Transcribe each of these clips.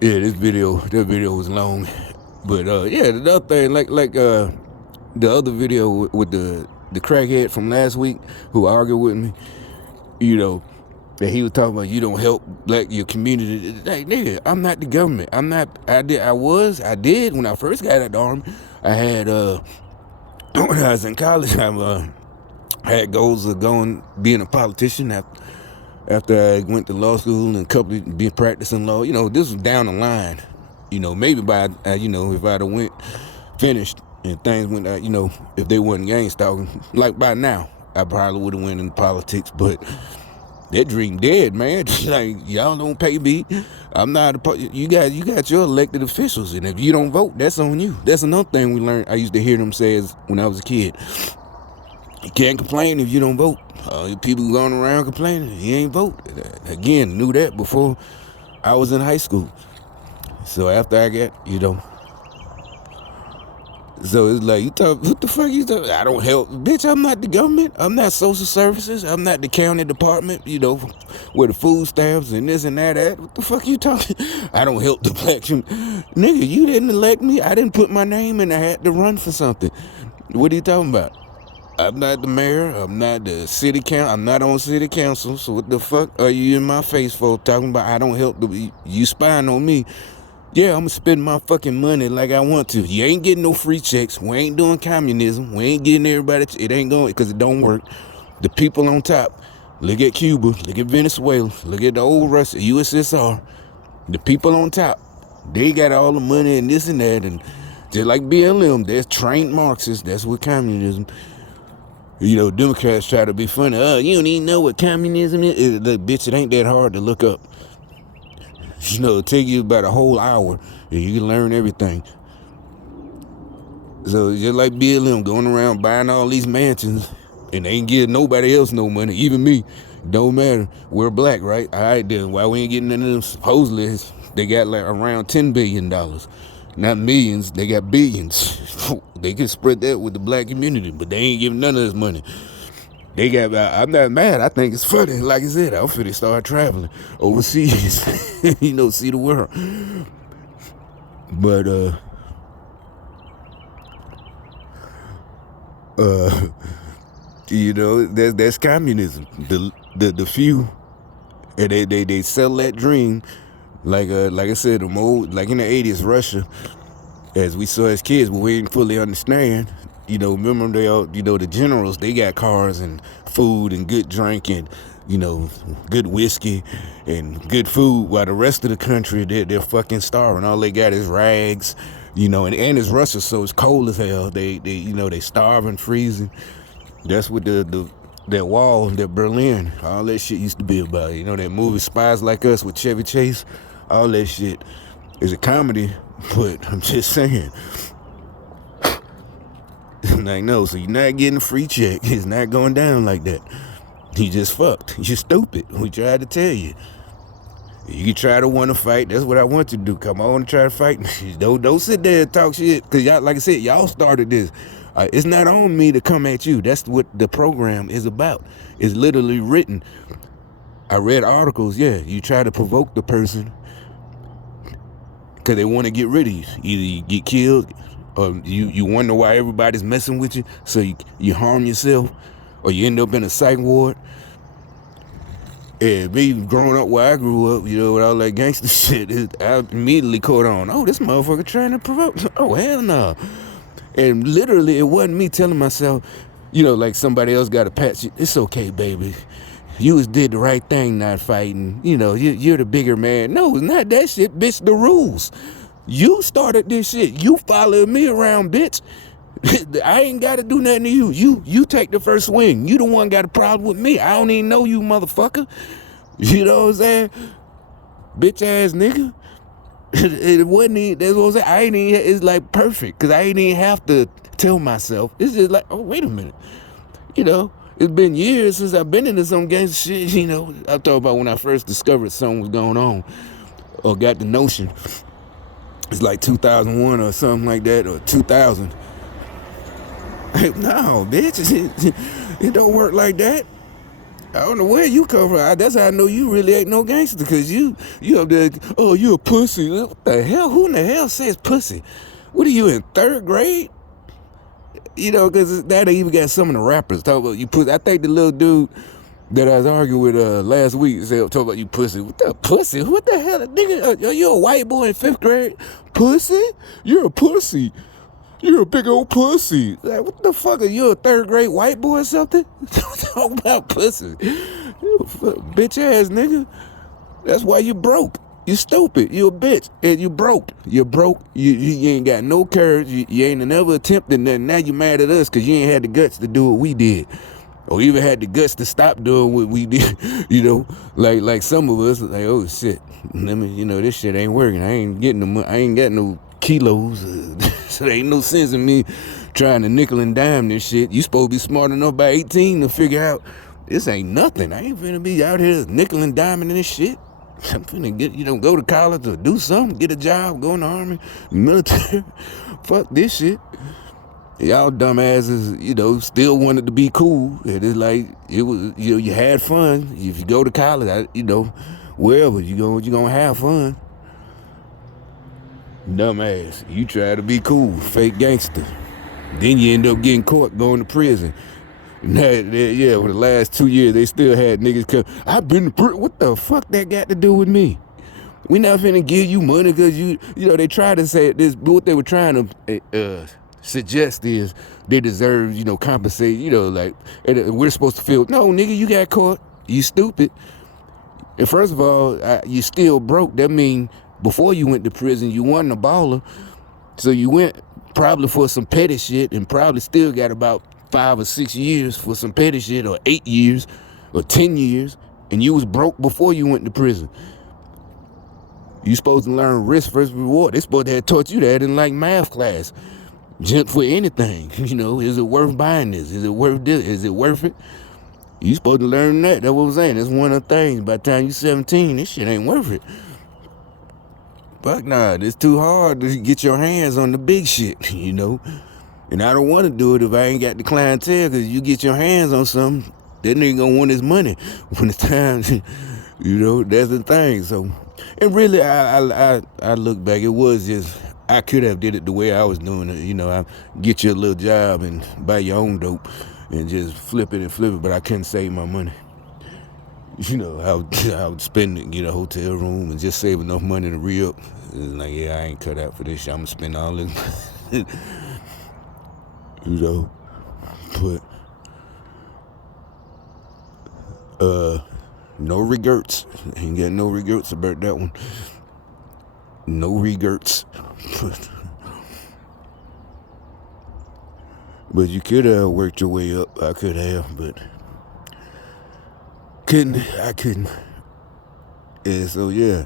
Yeah, that video was long. But yeah, the other thing, the other video with the crackhead from last week who argued with me, you know, that he was talking about you don't help black your community. Like, nigga, I'm not the government. I'm not. I did when I first got out of the army. I had when I was in college. I had goals of being a politician after I went to law school and been practicing law. This was down the line. Maybe by if I'd have finished and things went out, if they wasn't gang stalking, like by now, I probably would have went in politics. But that dream dead, man. Like, y'all don't pay me. I'm not you got your elected officials, and if you don't vote, that's on you. That's another thing we learned. I used to hear them say when I was a kid. You can't complain if you don't vote. People going around complaining, you ain't vote. Again, knew that before I was in high school. So after I got, so it's like, what the fuck you talk? I don't help. Bitch, I'm not the government. I'm not social services. I'm not the county department, where the food stamps and this and that. What the fuck you talking? I don't help the black community. Nigga, you didn't elect me. I didn't put my name in the hat to run for something. What are you talking about? I'm not the mayor. I'm not the city council. I'm not on city council. So what the fuck are you in my face for talking about I don't help you spying on me? Yeah, I'm gonna spend my fucking money like I want to. You ain't getting no free checks. We ain't doing communism. We ain't getting everybody. It ain't going because it don't work. The people on top. Look at Cuba. Look at Venezuela. Look at the old Russia, USSR. The people on top. They got all the money and this and that. And just like BLM, they're trained Marxists. That's what communism. Democrats try to be funny. You don't even know what communism is. Look, bitch, it ain't that hard to look up. It'll take you about a whole hour and you can learn everything. So just like BLM going around buying all these mansions and they ain't giving nobody else no money, even me. Don't matter. We're black, right? All right, then why we ain't getting none of them? Supposedly they got like around $10 billion. Not millions, they got billions. They can spread that with the black community, but they ain't giving none of this money. They got. I'm not mad. I think it's funny. Like I said, I'm finna start traveling overseas. See the world. But that's communism. The few, and they sell that dream. Like I said, like in the 80s, Russia, as we saw as kids, but we didn't fully understand. Remember they all, the generals, they got cars and food and good drink and, good whiskey and good food, while the rest of the country, they're fucking starving. All they got is rags, and it's Russia, so it's cold as hell. They starving, freezing. That's what that wall, that Berlin, all that shit used to be about. That movie Spies Like Us with Chevy Chase, all that shit is a comedy, but I'm just saying. Like, no, so you're not getting a free check. It's not going down like that. You just fucked. You're stupid. We tried to tell you. You can try to want to fight. That's what I want you to do. Come on and try to fight. Don't sit there and talk shit. Because y'all, like I said, y'all started this. It's not on me to come at you. That's what the program is about. It's literally written. I read articles. Yeah, you try to provoke the person because they want to get rid of you. Either you get killed, or you wonder why everybody's messing with you, so you harm yourself, or you end up in a psych ward. And me growing up where I grew up, with all that gangster shit, I immediately caught on, oh, this motherfucker trying to provoke. Oh, hell no. And literally, it wasn't me telling myself, like somebody else got a pat. It's okay, baby. You did the right thing not fighting. You're the bigger man. No, it's not that shit, bitch. The rules. You started this shit. You followed me around, bitch. I ain't got to do nothing to you. You take the first swing. You the one got a problem with me. I don't even know you, motherfucker. You know what I'm saying? Bitch ass nigga. It wasn't even, that's what I'm saying. I ain't even, it's like perfect. Because I ain't even have to tell myself. It's just like, oh, wait a minute. It's been years since I've been into some gangster shit, I'm talking about when I first discovered something was going on. Or got the notion. It's like 2001 or something like that, or 2000. No, bitch, it don't work like that. I don't know where you come from. That's how I know you really ain't no gangster, because you up there, oh, you a pussy. What the hell? Who in the hell says pussy? What are you, in 3rd grade? You know, because that even got some of the rappers talk about you pussy. I think the little dude that I was arguing with last week said, talk about you pussy. What the pussy? What the hell? Nigga, are you a white boy in 5th grade? Pussy? You're a pussy. You're a big old pussy. Like, what the fuck? Are you a 3rd grade white boy or something? Talk about pussy. You a bitch ass nigga. That's why you broke. You stupid. You a bitch. And you broke. You're broke. You ain't got no courage. You ain't never attempted nothing. Now you mad at us because you ain't had the guts to do what we did. Or even had the guts to stop doing what we did. You know, like some of us, like, oh shit. Let me, you know, this shit ain't working. I ain't getting no money. I ain't got no kilos. So there ain't no sense in me trying to nickel and dime this shit. You supposed to be smart enough by 18 to figure out this ain't nothing. I ain't finna be out here nickel and diming in this shit. I'm finna get, go to college or do something, get a job, go in the army, military. Fuck this shit. Y'all dumbasses, still wanted to be cool. And it's like, it was, you had fun. If you go to college, wherever, you gonna have fun. Dumbass. You try to be cool, fake gangster. Then you end up getting caught, going to prison. And for the last 2 years, they still had niggas come. I've been to prison. What the fuck that got to do with me? We not finna give you money because they try to say this, but what they were trying to suggest is they deserve, compensate, and we're supposed to feel, no, nigga, you got caught. You stupid. And first of all, you still broke. That mean before you went to prison, you wasn't a baller. So you went probably for some petty shit and probably still got about 5 or 6 years for some petty shit, or 8 years or 10 years. And you was broke before you went to prison. You supposed to learn risk versus reward. They supposed to have taught you that in like math class. Jump for anything. Is it worth buying this? Is it worth this? Is it worth it? You supposed to learn that. That's what I'm saying. That's one of the things. By the time you 17, this shit ain't worth it. Fuck nah, it's too hard to get your hands on the big shit, And I don't want to do it if I ain't got the clientele, because you get your hands on something, that nigga gonna want his money when it's time. That's the thing. So, and really, I look back, it was just, I could have did it the way I was doing it. I get you a little job and buy your own dope and just flip it, but I couldn't save my money. I would spend it, get a hotel room and just save enough money to re-up. It's like, yeah, I ain't cut out for this shit. I'm gonna spend all this. But no regrets. Ain't got no regrets about that one. No regrets. But you could have worked your way up. I could have, but I couldn't. And so yeah,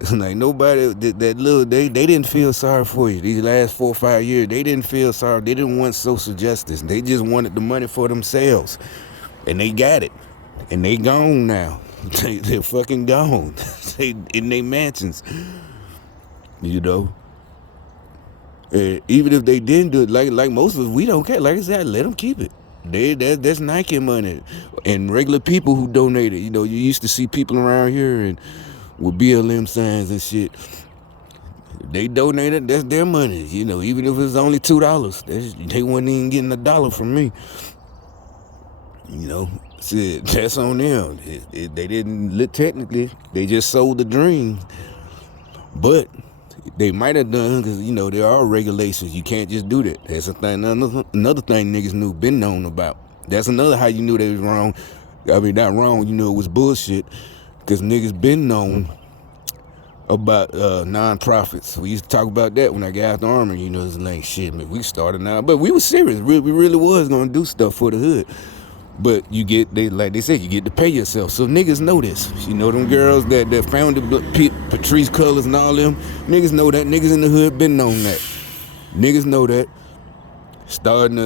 it's like nobody they didn't feel sorry for you these last 4 or 5 years. They didn't feel sorry. They didn't want social justice. They just wanted the money for themselves, and they got it, and they gone now. They're fucking gone. They in their mansions, And even if they didn't do it, like most of us, we don't care. Like I said, let them keep it. That's Nike money, and regular people who donated. You used to see people around here and with BLM signs and shit. They donated. That's their money. Even if it's only $2, they wasn't even getting $1 from me. Said that's on them. They didn't technically. They just sold the dream, but they might have done, because there are regulations. You can't just do that. That's a thing. Another thing niggas been known about. That's another how you knew they was wrong. I mean, not wrong. It was bullshit, because niggas been known about non-profits. We used to talk about that when I got out the army. It's like, shit, man, we started now, but we was serious. We really was gonna do stuff for the hood. But like they said, you get to pay yourself. So niggas know this. Them girls that founded Patrice Colors and all them, niggas know that. Niggas in the hood been known that. Niggas know that. Starting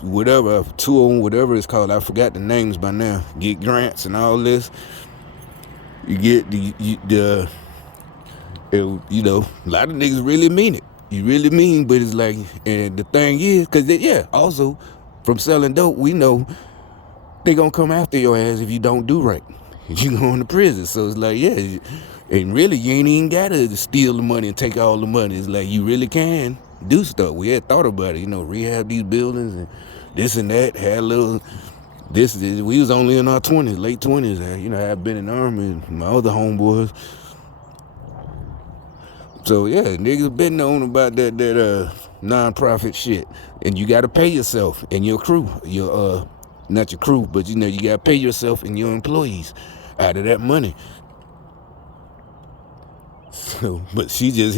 whatever, whatever it's called. I forgot the names by now. Get grants and all this. You get a lot of niggas really mean it. You really mean, but it's like, and the thing is, because also from selling dope, we know they gonna come after your ass if you don't do right. You going to prison. So it's like, yeah, and really you ain't even gotta steal the money and take all the money. It's like you really can do stuff. We had thought about it, rehab these buildings and this and that. Had a little we was only in our 20s, late 20s. I've been in the army and my other homeboys. So yeah, niggas been known about that non-profit shit, and you gotta pay yourself and your crew, not your crew, but you gotta pay yourself and your employees out of that money. So, but they just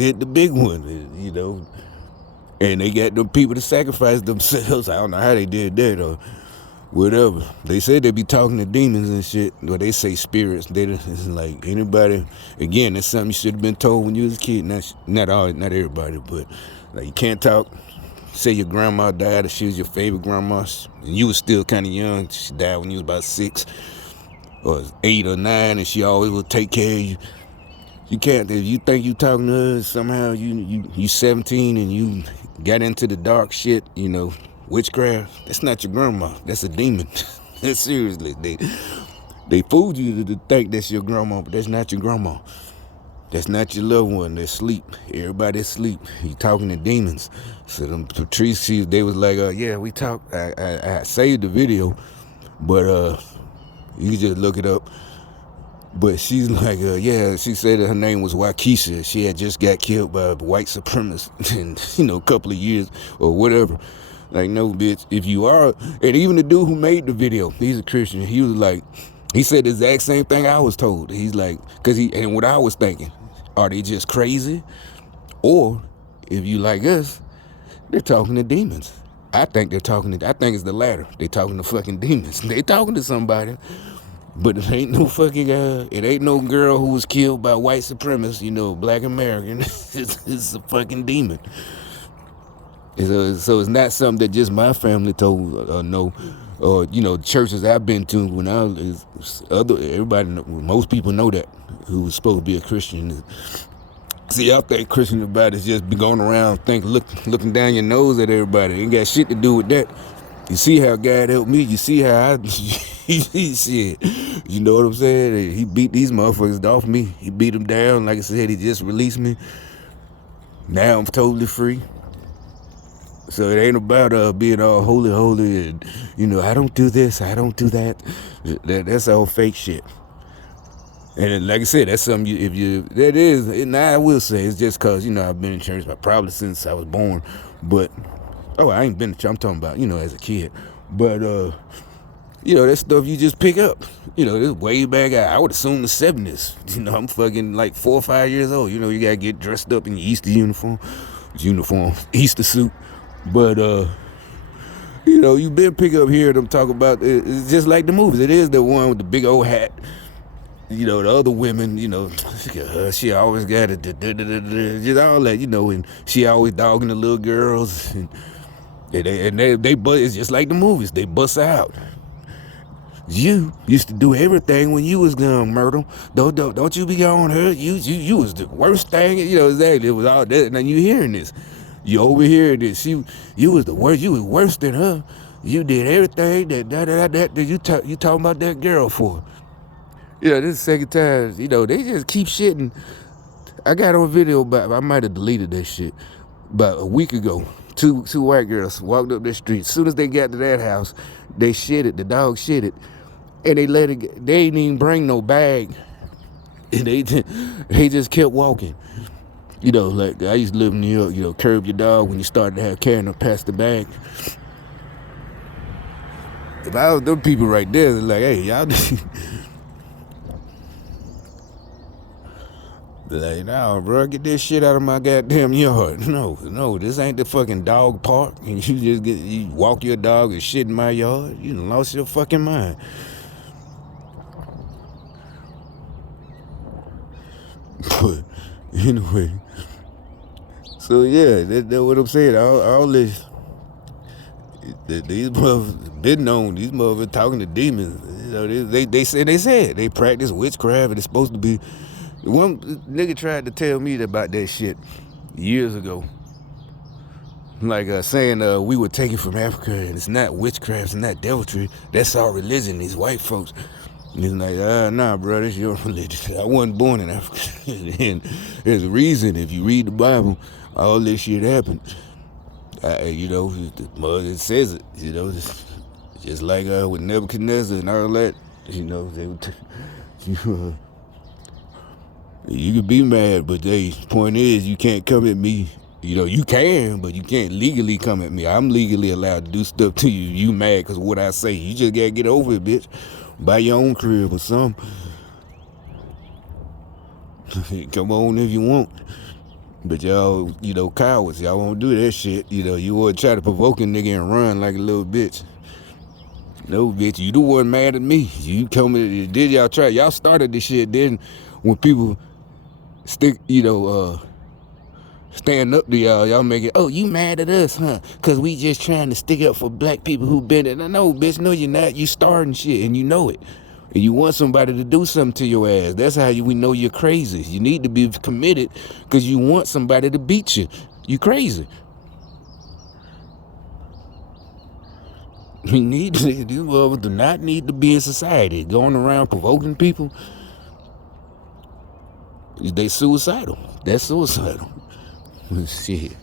hit the big one, and they got them people to sacrifice themselves. I don't know how they did that or whatever. They said they be talking to demons and shit. Well, they say spirits. It's like anybody. Again, that's something you should have been told when you was a kid. Not everybody, but like you can't talk. Say your grandma died, or she was your favorite grandma, and you was still kind of young. She died when you was about 6 or 8 or 9, and she always would take care of you. You can't. If you think you talking to her, somehow you 17 and you got into the dark shit, witchcraft. That's not your grandma. That's a demon. Seriously, they fooled you to think that's your grandma, but that's not your grandma. That's not your loved one. They're asleep. Everybody asleep. You talking to demons. So them Patrice, they was like, yeah, we talked. I saved the video, but you can just look it up. But she's like, yeah, she said that her name was Waukesha. She had just got killed by white supremacists in, a couple of years or whatever. Like, no, bitch, if you are, and even the dude who made the video, he's a Christian. He was like, he said the exact same thing I was told. He's like, and what I was thinking, are they just crazy? Or if you like us, they're talking to demons. I think it's the latter. They talking to fucking demons. They talking to somebody. But it ain't no fucking, it ain't no girl who was killed by white supremacists, black American. It's a fucking demon. So it's not something that just my family told know, or churches I've been to when I was everybody, most people know that who was supposed to be a Christian. See, I think Christian about is just be going around looking down your nose at everybody. It ain't got shit to do with that. You see how God helped me. You see how shit. You know what I'm saying? He beat these motherfuckers off me. He beat them down. Like I said, he just released me. Now I'm totally free. So it ain't about being all holy, and I don't do this, I don't do that. That's all fake shit. And like I said, that's something and I will say it's just cause I've been in church probably since I was born, but I ain't been to church. I'm talking about as a kid, but that stuff you just pick up. This way back. I would assume the 70s. I'm fucking like 4 or 5 years old. You gotta get dressed up in your Easter Easter suit. But you been pick up here them talk about it's just like the movies. It is the one with the big old hat. The other women, she always got it, just all that, and she always dogging the little girls, and they bust. It's just like the movies. They bust out. You used to do everything when you was young, Myrtle. Don't you be on her. You was the worst thing. Exactly. It was all that. Now you hearing this. You overhearing this. You was the worst. You was worse than her. You did everything that you talking about that girl for. This is the second time. They just keep shitting. I got on video I might have deleted that shit about a week ago. Two white girls walked up the street. As soon as they got to that house, they shitted. The dog shitted. And they let it. They didn't even bring no bag. And they just kept walking. Like I used to live in New York. Curb your dog when you started to have carrying her past the bag. If I was them people right there, it's like, hey, y'all. Like, no, bro, get this shit out of my goddamn yard. No, this ain't the fucking dog park. And you walk your dog and shit in my yard. You done lost your fucking mind. But anyway, so yeah, that's what I'm saying. All this, these motherfuckers been known. These motherfuckers talking to demons. They said they practice witchcraft, and it's supposed to be. One nigga tried to tell me about that shit years ago. Like saying we were taken from Africa and it's not witchcraft, it's not deviltry. That's our religion, these white folks. And it's like, nah, bro, that's your religion. I wasn't born in Africa. And there's a reason, if you read the Bible, all this shit happened. You know, it says it, you know, just like with Nebuchadnezzar and all that, you know, they would you can be mad, but the point is you can't come at me. You know, you can, but you can't legally come at me. I'm legally allowed to do stuff to you. You mad because of what I say. You just gotta get over it, bitch. Buy your own crib or something. Come on if you want. But y'all, you know, cowards. Y'all won't do that shit. You know, you would try to provoke a nigga and run like a little bitch. No, bitch, you the one mad at me. You come in, did y'all try? Y'all started this shit. Then when people stick, you know, stand up to y'all make it, oh, you mad at us, huh? Because we just trying to stick up for black people who been it. No, bitch, no, you're not. You starting shit, and you know it. And you want somebody to do something to your ass. That's how we know you're crazy. You need to be committed because you want somebody to beat you. You crazy. We need to, these motherfuckers do not need to be in society. Going around provoking people, they suicidal. That's suicidal. Shit.